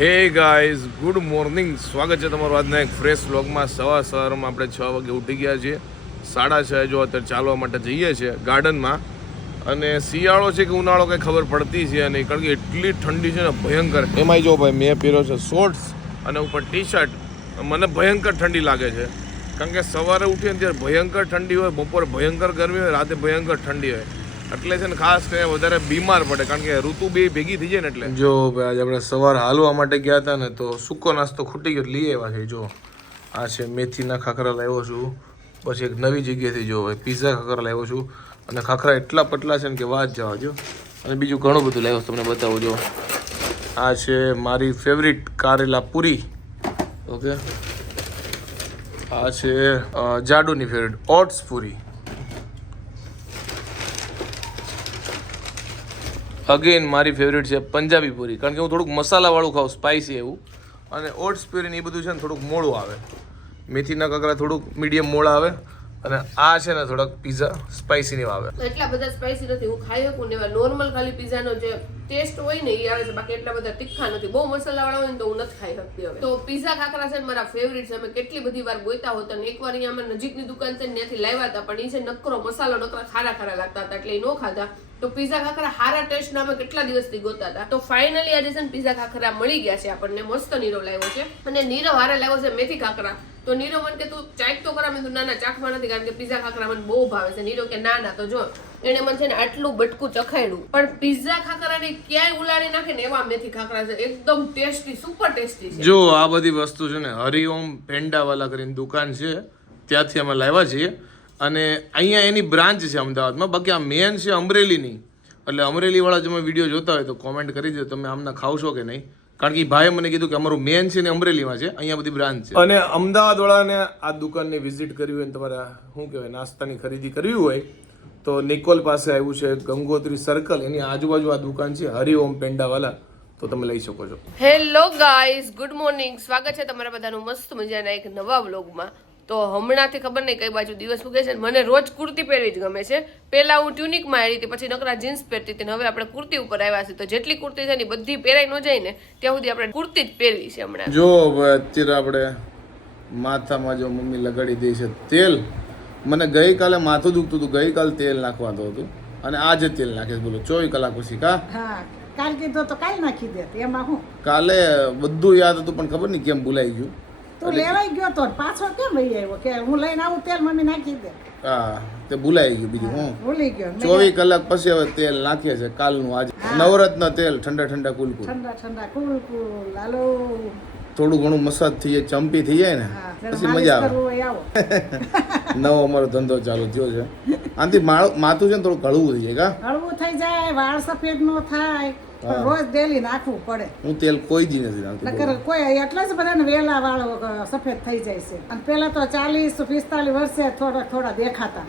Hey guys, good morning. સ્વાગત છે તમારું આજના એક ફ્રેશ વ્લોગમાં સવાર સવારમાં આપણે છ વાગે ઉઠી ગયા છીએ. સાડા છ જો અત્યારે ચાલવા માટે જઈએ છીએ ગાર્ડનમાં. અને શિયાળો છે કે ઉનાળો કંઈ ખબર પડતી છે નહીં, કારણ કે એટલી ઠંડી છે ને ભયંકર. એમાંય જો ભાઈ, મેં પહેર્યો છે શોર્ટ્સ અને ઉપર ટી શર્ટ મને ભયંકર ઠંડી લાગે છે. કારણ કે સવારે ઉઠીએ ત્યારે ભયંકર ઠંડી હોય, બપોરે ભયંકર ગરમી હોય, રાતે ભયંકર ઠંડી હોય. એટલે છે ને ખાસ કરીને વધારે બીમાર પડે, કારણ કે ઋતુ બે ભેગી થઈ જાય ને એટલે. જો ભાઈ, આજે આપણે સવાર હાલવા માટે ગયા હતા ને, તો સૂકો નાસ્તો ખૂટી ગયો, લઈ આવ્યા છે, જો. આ છે મેથીના ખાખરા લાવ્યો છું. પછી એક નવી જગ્યાએથી જો ભાઈ પીઝા ખાખરા લાવ્યો છું. અને ખાખરા એટલા પતલા છે ને કે વાત જવા જો અને બીજું ઘણું બધું લાવ્યો તમને બતાવું જો. આ છે મારી ફેવરિટ કારેલા પૂરી. ઓકે આ છે જાડુની ફેવરિટ ઓટ્સ પૂરી. અગેન મારી ફેવરેટ છે પંજાબી પૂરી. કારણ કે હું થોડુંક મસાલાવાળું ખાઉં સ્પાઇસી એવું. અને ઓટ્સ પ્યુરીને એ બધું છે ને થોડુંક મોળું આવે. મેથીના કાકરા થોડુંક મીડિયમ મોળા આવે. અને આ છે ને થોડાક પીઝા સ્પાઇસી ને આવે. એટલા બધા સ્પાઇસી નથી. હું ખાઈ શકું ને એવા નોર્મલ ખાલી પીઝાનો જે ટેસ્ટ હોય ને એ આવે છે. બાકી એટલા બધા તીખા નથી. બહુ મસાલાવાળા હોય ને તો હું નથી ખાઈ શકતી હવે. તો પીઝા ખાખરા છે મારા ફેવરિટ છે. અમે કેટલી બધી વાર ગોતા હોતા ને એકવાર અહીંયા અમે નજીકની દુકાન છે ને ત્યાંથી લાવ્યા હતા. પણ એ છે નકરો મસાલો નકરા ખારા ખારા લાગતા હતા. એટલે એ ન ખાધા. તો પીઝા ખાખરા હારા ટેસ્ટ અમે કેટલા દિવસથી ગોતા હતા. તો ફાઇનલી આજે છે ને પીઝા ખાખરા મળી ગયા છે આપણને. મસ્ત નીરવ લાવ્યો છે. અને નીરવ હારે લાવ્યો છે મેથી ખાખરા. તો નીરવ મને કે, તું ચાક તો કરા. મેં તું ના ના, ચાખવા નથી કારણ કે પીઝા ખાખરા મને બહુ ભાવે છે. નીરવ કે, ના ના, તો જો. એને મને છે ને આટલું બટકું ચખાડ્યું પણ પીઝા ખાખરાને ક્યાંય ઉલાડી નાખે ને એવા મેથી ખાખરા છે. એકદમ ટેસ્ટી સુપર ટેસ્ટી છે. જો આ બધી વસ્તુ છે ને હરિઓમ પેંડાવાલા કરીને દુકાન છે. ત્યાંથી અમે લાવ્યા છીએ. અને અહીંયા એની બ્રાન્ચ છે અમદાવાદમાં. બાકી આ મેન છે અમરેલીની. એટલે અમરેલીવાળા જો વીડિયો જોતા હોય તો કોમેન્ટ કરી દો તમે આમના ખાવશો કે નહીં. કારણ કે ભાઈએ મને કીધું કે અમારું મેન છે ને અમરેલીમાં છે અહીંયા બધી બ્રાન્ચ છે. અને અમદાવાદવાળાને આ દુકાનને વિઝિટ કરવી હોય ને તમારે શું કહેવાય નાસ્તાની ખરીદી કરવી હોય તો નિકોલ પાસે આવ્યું છે ગંગોત્રી સર્કલ એની આજુબાજુ આ દુકાન છે હરિઓમ પેંડાવાલા. તો તમે લઈ શકો છો. હેલો ગાઈઝ ગુડ મોર્નિંગ સ્વાગત છે તમારા બધાનું મસ્ત મજાના એક નવા વ્લોગમાં તો હમણાંથી ખબર નહીં કઈ બાજુ દિવસ ઉગે છે મને રોજ કુર્તી પહેરવી જ ગમે છે. પહેલા હું ટ્યુનિકમાં આવી હતી પછી નકરા જીન્સ પહેરતી હતી ને હવે આપણે કુર્તી ઉપર આવ્યા છે તો જેટલી કુર્તી છે ને બધી પહેરાઈ ન જાય ને ત્યાં સુધી આપણે કુર્તી જ પહેરવી છે હમણાં. જો અત્યારે આપણે માથામાં જો મમ્મી લગાડી દે છે તેલ મને ગઈકાલે માથું દુખતું હતું ગઈકાલે તેલ નાખવાનું હતું અને આજે તેલ નાખે છે. બોલો ચોવીસ કલાક પછી કા? હા કાલ કીધું તો કાલ નાખી દે. એમાં હું? કાલે બધું યાદ હતું પણ ખબર નહીં કેમ ભૂલાઈ ગયું. તું લેવાઈ ગયો તો પાછો કેમ વહી આવ્યો? કે હું લઈને આવું તેલ મમ્મી નાખી દે. હા તે ભૂલાઈ ગયું બીજું હું ભૂલી ગયો. ચોવીસ કલાક પછી હવે તેલ નાખીએ છે કાલનું આજે. નવરત્ન તેલ ઠંડા ઠંડા કુલકુલ. ઠંડા ઠંડા કુલ કુલ હાલો થોડું ઘણું મસાજ થઈ જાય ચંપી થઈ જાય ને પછી મજા આવે. નવો અમારો ધંધો ચાલુ થયો છે. આનાથી માથું છે ને થોડું ગળવું થઈ જાય કા? ગળવું થઈ જાય વાળ સફેદ નો થાય. રોજ ડેલી નાખવું પડે. હું તેલ કોઈ દી નથી નાખતો નકર કોઈ એટલે જ બધાને વેલા વાળો સફેદ થઈ જાય છે. અને પેલા તો ચાલીસ પિસ્તાલીસ વર્ષે થોડા થોડા દેખાતા.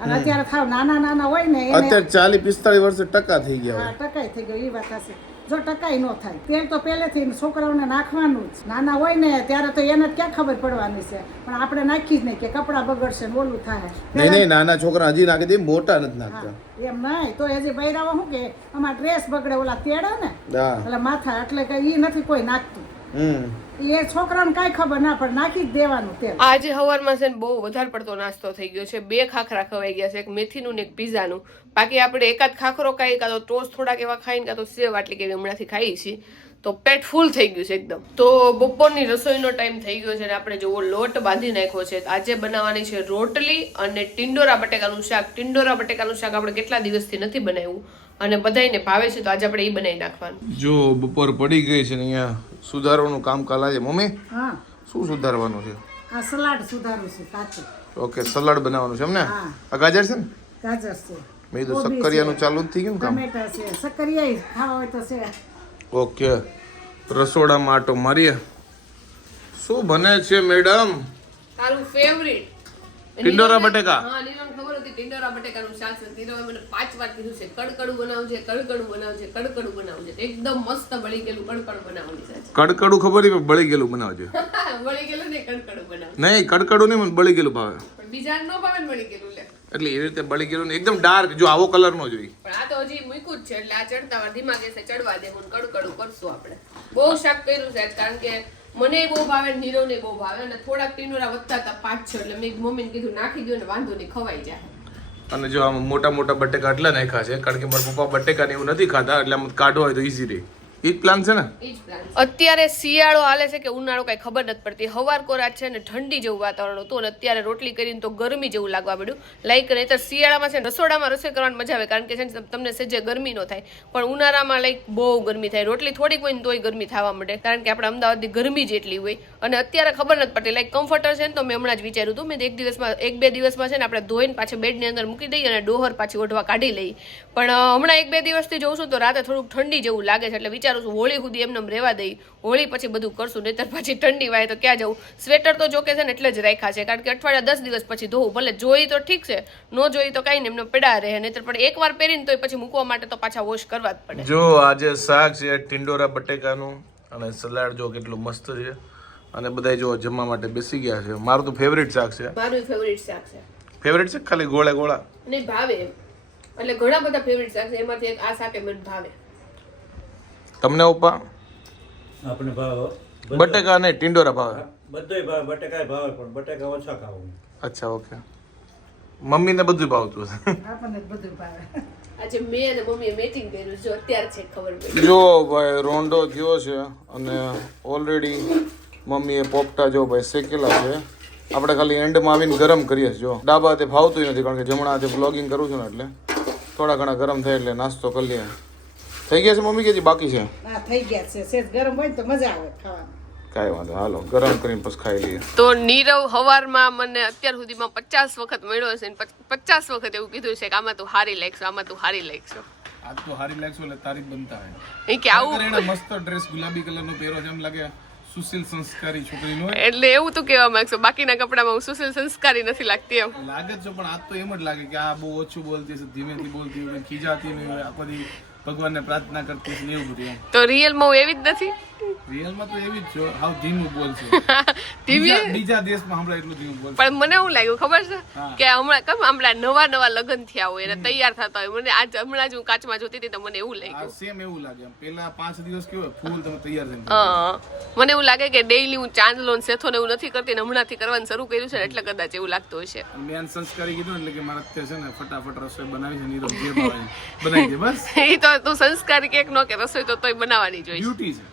અને અત્યારે થાવ નાના નાના હોય ને અત્યારે ચાલીસ પિસ્તાલીસ વર્ષે ટકા થઈ ગયા ટકા થઈ ગયો એ વાત હશે જો ટકાઈ ન થાય. તેલ તો પહેલેથી છોકરાઓને નાખવાનું જ. નાના હોય ને ત્યારે તો એને ક્યાં ખબર પડવાની છે? પણ આપણે નાખી જ નહીં કે કપડાં બગડશે ને ઓલું થાય. નહીં નહીં નાના છોકરા હજી નાખી દે મોટા નથી નાખતા. એમ નહીં. તો હજી બૈરાઓ શું કે અમારા ડ્રેસ બગડે ઓલા તેડે ને એટલે માથા એટલે કે એ નથી કોઈ નાખતું. એ છોકરાને કાંઈ ખબર ના પડે નાખી જ દેવાનું તેલ. આજે સવારમાં છે ને બહુ વધારે પડતો નાસ્તો થઈ ગયો છે. બે ખાખરા ખવાઈ ગયા છે એક મેથીનું ને એક પીઝાનું. બાકી આપણે એકાદ ખાખરો ખાઈ કાં તો ટોસ થોડાક એવા ખાઈને કાં તો સેવ આટલી કેવી હમણાંથી ખાઈ છીએ. તો પેટ ફૂલ થઈ ગયું છે એકદમ. તો બપોરની રસોઈનો ટાઈમ થઈ ગયો છે અને આપણે જોવો લોટ બાંધી નાખ્યો છે. આજે બનાવવાની છે રોટલી અને ટિંડોરા બટેકાનું શાક. ટિંડોરા બટેકાનું શાક આપણે કેટલા દિવસથી નથી બનાવ્યું અને બધાયને ભાવે છે તો આજે આપણે એ બનાવી નાખવાનું. જો બપોર પડી ગઈ છે ને અહીંયા સુધારવાનું કામ કાલા છે મમ્મી? હા. શું સુધારવાનું છે? આ સલાડ સુધારવું છે કાચું. ઓકે સલાડ બનાવવાનું છે એમ ને? આ ગાજર છે ને? ગાજર છે. મેં કીધું સક્કરિયાનું શક્કરિયાનું ચાલુ જ થઈ ગયું કામ? ટમેટા છે સક્કરિયા ખાવા હોય તો છે. ઓકે. રસોડામાં આટો મારીએ. શું બને છે મેડમ? તારું ફેવરિટ ટિંડોરા બટેકા. હા હતી ટીંડોરા બટેકાનું શાક છે નીરવે મને પાંચ વાર કીધું છે કડકડું બનાવજે કડકડું બનાવજે કડકડું બનાવજે. એકદમ મસ્ત બળી ગયેલું કડકડ બનાવવાની છે. કડકડું ખબર નહીં પણ બળી ગયેલું બનાવજો. બળી ગયેલું ને કડકડું બનાવ નહીં કડકડું નહીં મને બળી ગયેલું ભાવે. બીજા નો ભાવે બળી ગયેલું લે. એટલે એવી રીતે બળી ગયેલું એકદમ ડાર્ક જો આવો કલર નો જોઈએ પણ આ તો હજી મૂક્યું જ છે એટલે આ ચડતા વાર ધીમા ગેસે ચડવા દે હું કડું કડું કરશું આપણે. બહુ શાક કર્યું છે કારણ કે મને બહુ ભાવે નીરવને બહુ ભાવે. અને થોડાક ટીનોરા વધતા હતા પાંચ છ એટલે મેં મમ્મીને કીધું નાખી દો ને વાંધો નહીં ખવાઈ જાય. અને જો આમ મોટા મોટા બટેકા એટલે નાખ્યા છે, કારણ કે મારા પપ્પા બટેકા ને એવું નથી ખાતા, એટલે આમ કાઢવા હોય તો ઈઝી રહે એ પ્લાન છે ને? અત્યારે શિયાળો હાલે છે કે ઉનાળો કઈ ખબર નથી પડતી. હવાર કોરા છે ને ઠંડી જેવું વાતાવરણ હતું અને અત્યારે રોટલી કરીને તો ગરમી જેવું લાગવા પડ્યું લાઈક નહીતર શિયાળામાં છે ને રસોડામાં રસોઈ કરવાની મજા આવે કારણ કે છે તમને સેજે ગરમી ન થાય. પણ ઉનાળામાં લાઈક બહુ ગરમી થાય. રોટલી થોડીક હોય ને તોય ગરમી થવા માંડે. કારણ કે આપણે અમદાવાદની ગરમી જેટલી હોય. અને અત્યારે ખબર નથી પડતી. લાઈક કમ્ફર્ટર છે ને તો મેં હમણાં જ વિચાર્યું હતું. મેં એક દિવસમાં એક બે દિવસમાં છે ને આપણે ધોઈને પાછી બેડની અંદર મૂકી દઈએ અને ડોહર પાછી ઓઢવા કાઢી લઈએ. પણ હમણાં એક બે દિવસથી જોઉં છું તો રાતે થોડુંક ઠંડી જેવું લાગે છે. એટલે વિચારું છું હોળી સુધી એમને એમ રહેવા દઈ હોળી પછી બધું કરશું નહીતર પછી ઠંડી વાય તો ક્યાં જવું? સ્વેટર તો જોકે છે ને એટલે જ રાખ્યા છે કારણ કે અઠવાડિયા દસ દિવસ પછી ધોવું ભલે જોઈ તો ઠીક છે ન જોઈ તો કાંઈ એમને પડ્યા રહે નહીતર પણ એકવાર પહેરીને તો પછી મૂકવા માટે તો પાછા વોશ કરવા જ પડે. જો આજે શાક છે ટિંડોરા બટેકાનું અને સલાડ જો કેટલું મસ્ત છે અને બધા જો જમવા માટે બેસી ગયા છે. મારું તો ફેવરિટ શાક છે. મારું ફેવરિટ શાક છે. ફેવરિટ છે ખાલી ગોળા ગોળા? નહીં ભાવે એટલે ઘણા બધા ફેવરિટ શાક છે એમાંથી એક આ શાક મને ભાવે. તમને ઉપા આપણે ભાવ બટેકા નહીં ટિંડોરા ભાવે. બધોય ભાવ બટેકા ભાવે પણ બટેકા ઓછા ખાવ અચ્છા ઓકે. મમ્મીને બધું ભાવતું હશે. આપણને બધું ભાવે. આજે મેં અને મમ્મીએ મેચિંગ કર્યું જો અત્યારે છે ખબર પડી. જો ભાઈ રોંડો થયો છે અને ઓલરેડી મમ્મીએ પોપટા જો ભાઈ શેકેલા છે. આપણે ખાલી એન્ડમાં આવીને ગરમ કરીએ જો. ડાબા તે ફાવતું નથી કારણ કે જમણા હાથે બ્લોગિંગ કરું છું ને એટલે થોડા ઘણા ગરમ થાય એટલે નાસ્તો કરી લઈએ. થઈ ગયા છે મમ્મી કે બાકી છે? ના થઈ ગયા છે. સેજ ગરમ હોય તો મજા આવે ખાવાની. કાંઈ વાંધો હાલો ગરમ કરીને પછી ખાઈ લઈએ. તો નીરવ હવારમાં મને અત્યાર સુધીમાં પચાસ વખત મળ્યો છે ને પચાસ વખત એવું કીધું છે કે આમાં તું હારી લાગશો આમાં તું હારી લાગશો. આજ તો હારી લાગશો એટલે તારી બનતા એ કે આવું એને મસ્ત ડ્રેસ ગુલાબી કલરનો પહેરો છે એમ લાગે સુશીલ સંસ્કારી છોકરીનો હોય. એટલે એવું તું કહેવા માંગશો બાકીના કપડામાં હું સુશીલ સંસ્કારી નથી લાગતી એમ. લાગે છે પણ આજ તો એમ જ લાગે કે આ બહુ ઓછું બોલતી છે ધીમેથી બોલતી હોય ખીજાતી નહીં હોય આ દી ભગવાનને પ્રાર્થના કરતી ને એવું બધું તો રિયલમાં હું એવી જ નથી? રિયલમાં તો એવી જ છો હાવ ધીમું બોલ છે. ધીમી? બીજા દેશમાં હમણાં એટલું ધીમું બોલ પણ મને એવું લાગ્યું ખબર છે? કે હમણાં કેમ હમણાં નવા નવા લગ્ન થયા હોય અને તૈયાર થતા હોય. મને આજ હમણાં જ હું કાચમાં જોતી હતી તો મને એવું લાગ્યું. સેમ એવું લાગે પેલા પાંચ દિવસ કેવો ફૂલ તમે તૈયાર થઈને હા. મને એવું લાગે કે ડેઈલી હું ચાંદલો ને સેથો ને એવું નથી કરતી ને હમણાંથી કરવાનું શરૂ કર્યું છે એટલે કદાચ એવું લાગતું હશે. મેં સંસ્કારી કીધું એટલે કે મારા છે ને ફટાફટ રસોઈ બનાવી છે નીરવ જે બનાવી દે બસ. એ તો તું સંસ્કારી કેક નો કે રસોઈ તો તોય બનાવવાની જોઈએ ડ્યુટી છે.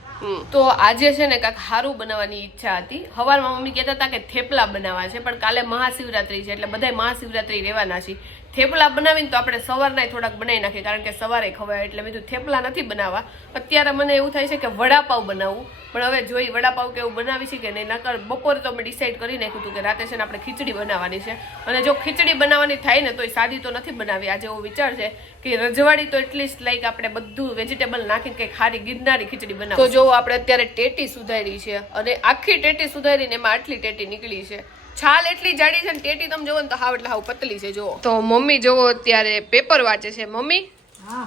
તો આજે છે ને કાંક સારું બનાવવાની ઈચ્છા હતી. હવારમાં મમ્મી કહેતા હતા કે થેપલા બનાવવા છે પણ કાલે મહાશિવરાત્રી છે એટલે બધા મહાશિવરાત્રી રહેવાના છે થેપલા બનાવીને તો આપણે સવારના થોડાક બનાવી નાખીએ, કારણ કે સવારે ખવાય એટલે મેં થેપલા નથી બનાવવા. અત્યારે મને એવું થાય છે કે વડાપાવ બનાવવું પણ હવે જોઈ વડાપાવ કે એવું બનાવી છે કે નહીં, નકર બપોરે તો મેં ડિસાઇડ કરી નાખ્યું હતું કે રાતે છે ને આપણે ખીચડી બનાવવાની છે. અને જો ખીચડી બનાવવાની થાય ને તો સાદી તો નથી બનાવી. આજે એવો વિચાર છે કે રજવાડી તો એટલીસ્ટ લાઈક આપણે બધું વેજીટેબલ નાખીને કંઈક ખારી ગિરનારી ખીચડી બનાવી તો જો આપણે અત્યારે ટેટી સુધારી છે, અને આખી ટેટી સુધારીને એમાં આટલી ટેટી નીકળી છે. છાલ એટલી જાડી છે ને ટેટી તમે જોવો ને તો હાવ એટલે હાવ પતલી છે જો તો મમ્મી જોવો અત્યારે પેપર વાંચે છે. મમ્મી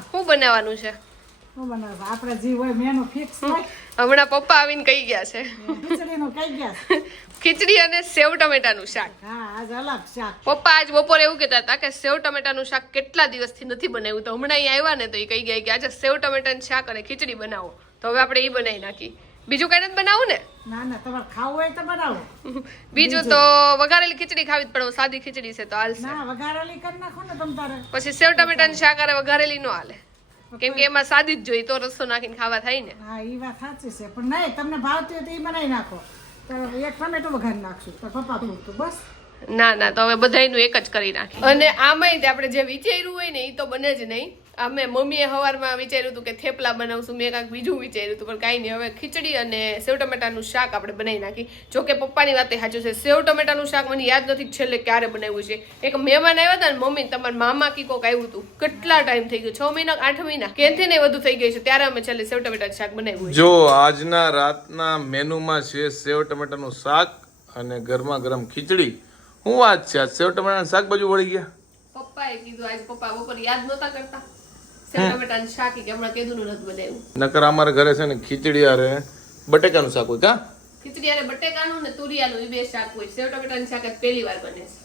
શું બનાવવાનું છે? આપણે જે હોય મેનુ ફિક્સ હોય હમણાં પપ્પા આવીને કહી ગયા છે. કઈ ખીચડી અને સેવ ટમેટાનું શાક. હા આજ અલગ શાક. પપ્પા આજ બપોરે એવું કહેતા હતા કે સેવ ટમેટાનું શાક કેટલા દિવસથી નથી બનાવ્યું? તો હમણાં અહીં આવ્યા ને તો એ કહી ગયા કે આજે સેવ ટમેટાનું શાક અને ખીચડી બનાવો. તો હવે આપણે એ બનાવી નાખી. બીજું કઈ નથી બનાવું ને? ના ના તમારે ખાવું હોય તો બનાવો. બીજું તો વઘારેલી ખીચડી ખાવી જ પડે સાદી ખીચડી છે તો હાલશે ના વઘારેલી કરી નાખો ને તમ તારે. પછી સેવ ટમેટાની શાક વઘારેલી નો હાલે. કેમ કે એમાં સાદી જ જોઈએ તો રસ્તો નાખીને ખાવા થાય ને. હા એ વાત સાચી છે. પણ નહીં તમને ભાવતી હોય તો એ બનાવી નાખો. તો એક ટમેટો વઘારી નાખશું. તો પપ્પા પૂરતું બસ. ના ના તો હવે બધાયનું એક જ કરી નાખી અને આમાંય તે આપણે જે વિચાર્યું હોય ને એ તો બને જ નહીં. અમે મમ્મીએ સવારમાં વિચાર્યું હતું કે થેપલા બનાવશું મેં કાંઈક બીજું વિચાર્યું હતું પણ કાંઈ નહીં. હવે ખીચડી અને સેવ ટમેટાનું શાક આપણે બનાવી નાખી. જો કે પપ્પાની વાત સાચું છે સેવ ટમેટાનું શાક મને યાદ નથી છેલ્લે ક્યારે બનાવ્યું છે. એક મહેમાન આવ્યા હતા ને મમ્મી તમારા મામા કી કોક આવ્યું હતું. કેટલા ટાઈમ થઈ ગયો? છ મહિના આઠ મહિના? કેથી નહીં વધુ થઈ ગયું છે. ત્યારે અમે છેલ્લે સેવ ટમેટાનું શાક બનાવ્યું જો આજના રાતના મેનુમાં છે સેવ ટમેટાનું શાક અને ગરમા ગરમ ખીચડી હું વાત છે સેવ ટમેટાનું શાક બાજુ વળી ગયા? પપ્પાએ કીધું આજ પપ્પા બપોર યાદ નહોતા કરતા. નકર અમારે ઘરે છે ને ખીચડી આરે બટેકાનું શાક હોય કા? ખીચડી આરે બટેકાનું ને તુરિયાનું એ બે શાક હોય. સેવ ટમેટાનું શાક જ પહેલી વાર બને છે.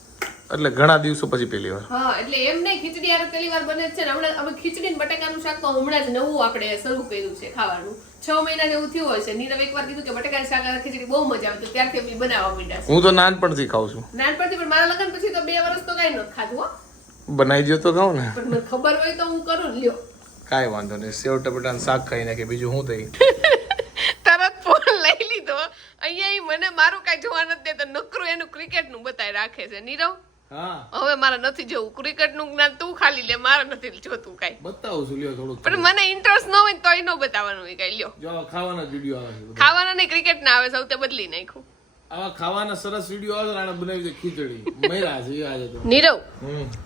એટલે ઘણા દિવસો પછી પહેલી વાર. હા એટલે એમ નહીં ખીચડી આરે પહેલી વાર બને છે ને. હમણાં અમે ખીચડી ને બટેકાનું શાક તો હમણાં જ નવું આપણે શરૂ કર્યું છે ખાવાનું. છ મહિના જેવું થયું હોય છે નીરવ એકવાર કીધું કે બટાકાનું શાક આરે ખીચડી બહુ મજા આવે તો ત્યારથી અમે બનાવવા માંડ્યા હું તો નાનપણથી ખાઉં છું. નાનપણથી પણ મારા લગ્ન પછી તો બે વર્ષ તો કઈ નથી ખાધું હો. બનાવી દો તો કહું ને. મને ખબર હોય તો હું કરું લ્યો. કાંઈ વાંધો નહીં. સેવ ટપટાનું શાક ખાઈ નાખે બીજું શું થઈ? તરત ફોન લઈ લીધો. અહીંયા મને મારું કઈ જોવા નથી દેતો. નકરું એનું ક્રિકેટનું બતાવી રાખે છે. નીરવ હવે મારે નથી જોવું. ક્રિકેટનું જ્ઞાન તું ખાલી લે મારે નથી જોતું કઈ. બતાવું છું લ્યો થોડું પણ મને ઇન્ટરેસ્ટ ન હોય તોય ન બતાવવાનું હોય કઈ લ્યો. જો ખાવાના વિડિયો આવે ખાવાના નહીં ક્રિકેટ ના આવે સૌતે બદલી નાખ્યું. આવા ખાવાના સરસ વીડિયો આવે રાણા બનાવી દે ખીચડી. મૈરા છે આજે તો. નીરવ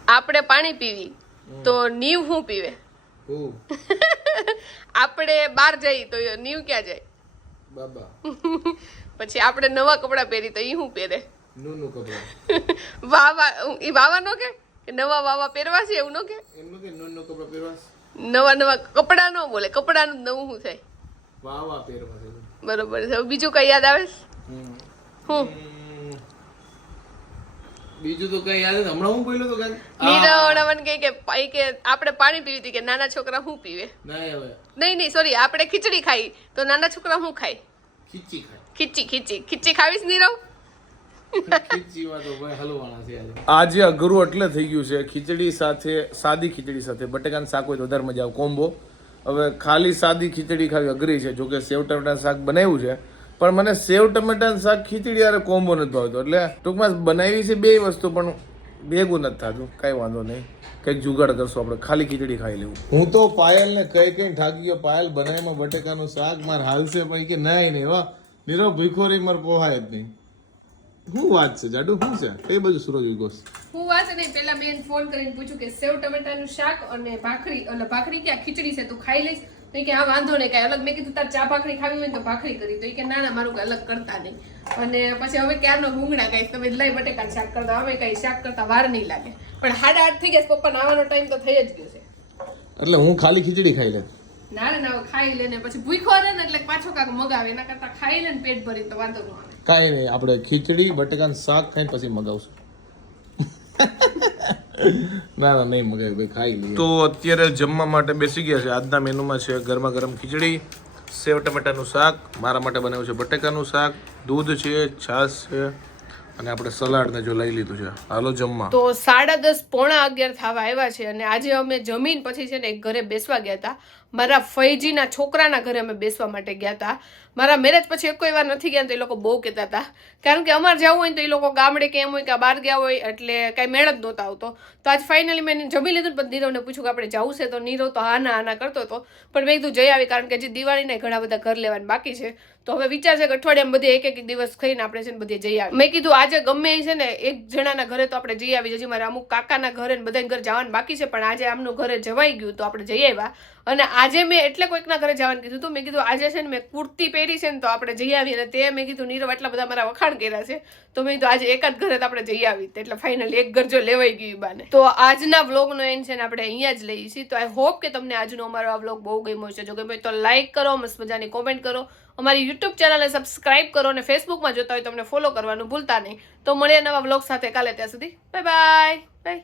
આપણે પાણી પીવી તો નીવ શું પીવે? આપણે બહાર જઈ તો નીવ ક્યાં જાય? બાબા. પછી આપણે નવા કપડાં પહેરી તો એ શું પહેરે? નું કપડા. વાવા ઈ વાવા નો કે? કે નવા વાવા પહેરવા છે એવું નો કે? એમનું કે નું નું કપડા પહેરવા નવા નવા કપડા નો બોલે કપડાનું નવું શું થાય. વાહ પહેરવા બરોબર છે બીજું કઈ યાદ આવે. હું? બીજું તો કઈ યાદ નથી. હમણાં હું બોલ્યો તો કઈ? નીરા મને કહે કે પાઈ કે આપણે પાણી પીવી હતી કે નાના છોકરા શું પીવે? નહીં હવે. નહીં નહીં સોરી આપણે ખીચડી ખાઈ. તો નાના છોકરા શું ખાય? ખીચી ખાય. ખીચી ખીચી. ખીચી ખાવીશ નીરવ? આજે. અઘરું એટલે થઈ ગયું છે. ખીચડી સાથે સાદી ખીચડી સાથે. બટેકાનું શાક હોય તો વધારે મજા આવે. કોમ્બો. હવે ખાલી સાદી ખીચડી ખાવી અઘરી છે. જોકે સેવ ટમેટાનું શાક બનાવ્યું છે. પણ મને સેવ ટમેટાનું શાક ખીચડી યાર કોમ્બો નથી ભાવતો. એટલે ટૂંકમાં બનાવી છે બે વસ્તુ પણ ભેગું નથી થતું. કાંઈ વાંધો નહીં. કંઈક જુગાડ કરશું આપણે. ખાલી ખીચડી ખાઈ લેવું. હું તો પાયલને કઈ કઈ ઠાકી ગયો પાયલ બનાવીમાં બટેકાનું શાક માર હાલશે પણ કે ના નહીં વાહ નીરવ ભીખોરી માર પોહાય જ નહીં. શું વાત છે જાડુ શું છે? કઈ બાજુ સુરજ ઉગોસ હું વાંચે નહીં પેલા બેન ફોન કરીને પૂછ્યું કે સેવ ટમેટાનું શાક અને ભાખરી અને ભાખરી ક્યાં? ખીચડી છે તું ખાઈ લઈશ? તો કે આ વાંધો નહીં કાંઈ અલગ. મેં કીધું તાર ચા ભાખરી ખાવી હોય તો ભાખરી કરી તો એ કે ના ના મારું કાંઈ અલગ કરતા નહીં અને પછી હવે ક્યારનો ગુંગણા કાંઈ તમે લઈ બટેકા શાક કરતા હવે કાંઈ શાક કરતા વાર નહીં લાગે. પણ હાડા આઠ થઈ ગયા પપ્પા નાવાનો ટાઈમ તો થઈ જ ગયો છે. એટલે હું ખાલી ખીચડી ખાઈ લે ના ના ખાઈ લે ને પછી ભૂખો રહે ને એટલે પાછો કાંક મગાવે એના કરતા ખાઈ લે ને પેટ ભરી તો વાંધો ન આવે. કાંઈ નહીં આપણે ખીચડી બટેકાનું શાક ખાઈને પછી મગાવશું. ના ના નહીં મગાવ્યું ભાઈ ખાઈ લઈએ તો અત્યારે જમવા માટે બેસી ગયા છે. આજના મેનુમાં છે ગરમા ગરમ ખીચડી, સેવ ટમેટાનું શાક, મારા માટે બનાવ્યું છે બટેકાનું શાક, દૂધ છે, છાશ છે. અને આપણે સલાડ ને જો લઈ લીધું છે. હાલો જમવા. તો સાડા દસ પોણા અગિયાર થવા આવ્યા છે અને આજે અમે જમીન પછી છે ને એક ઘરે બેસવા ગયા હતા. મારા ફૈજીના છોકરાના ઘરે અમે બેસવા માટે ગયા હતા. મારા મેરેજ પછી એક વાર નથી ગયા તો એ લોકો બહુ કહેતા હતા. કારણ કે અમારે જવું હોય તો એ લોકો ગામડે કે એમ હોય કે બહાર ગયા હોય એટલે કાંઈ મેળ જ નહોતા આવતો. તો આજ ફાઇનલી મેં જમી લીધું પણ નીરવને પૂછ્યું કે આપણે જવું છે તો નીરવ તો હા ના હા કરતો હતો. પણ મેં કીધું જઈ આવી કારણ કે હજી દિવાળીને ઘણા બધા ઘર લેવાનું બાકી છે. તો હવે વિચાર છે કે અઠવાડિયામાં બધે એક એક દિવસ ખાઈને આપણે છે ને બધે જઈ આવી મેં કીધું આજે ગમે એ છે ને એક જણાના ઘરે તો આપણે જઈ આવી હજી મારે અમુક કાકાના ઘરે ને બધાના ઘરે જવાનું બાકી છે, પણ આજે આમનું ઘરે જવાઈ ગયું તો આપણે જઈ આવ્યા. અને આજે મેં એટલે કોઈકના ઘરે જવાનું કીધું હતું મેં કીધું આજે છે ને મેં કુર્તી પહેરી છે ને તો આપણે જઈ આવી અને તે મેં કીધું નીરવ એટલા બધા મારા વખાણ કર્યા છે. તો મેં કીધું આજે એક જ ઘરે તો આપણે જઈ આવી એટલે ફાઇનલી એક ઘર જો લેવાઈ ગયું બાને. તો આજના વ્લોગનો એન્ડ છે ને આપણે અહીંયા જ લઈએ છીએ તો આઈ હોપ કે તમને આજનો અમારો આ વ્લોગ બહુ ગમ્યો છે જો ગમ્યો તો લાઈક કરો, મસ્ત મજાની કોમેન્ટ કરો. અમારી યુટ્યુબ ચેનલને સબસ્ક્રાઇબ કરો અને ફેસબુકમાં જોતા હોય તમને ફોલો કરવાનું ભૂલતા નહીં. તો મળીએ નવા બ્લોગ સાથે કાલે ત્યાં સુધી. Bye bye bye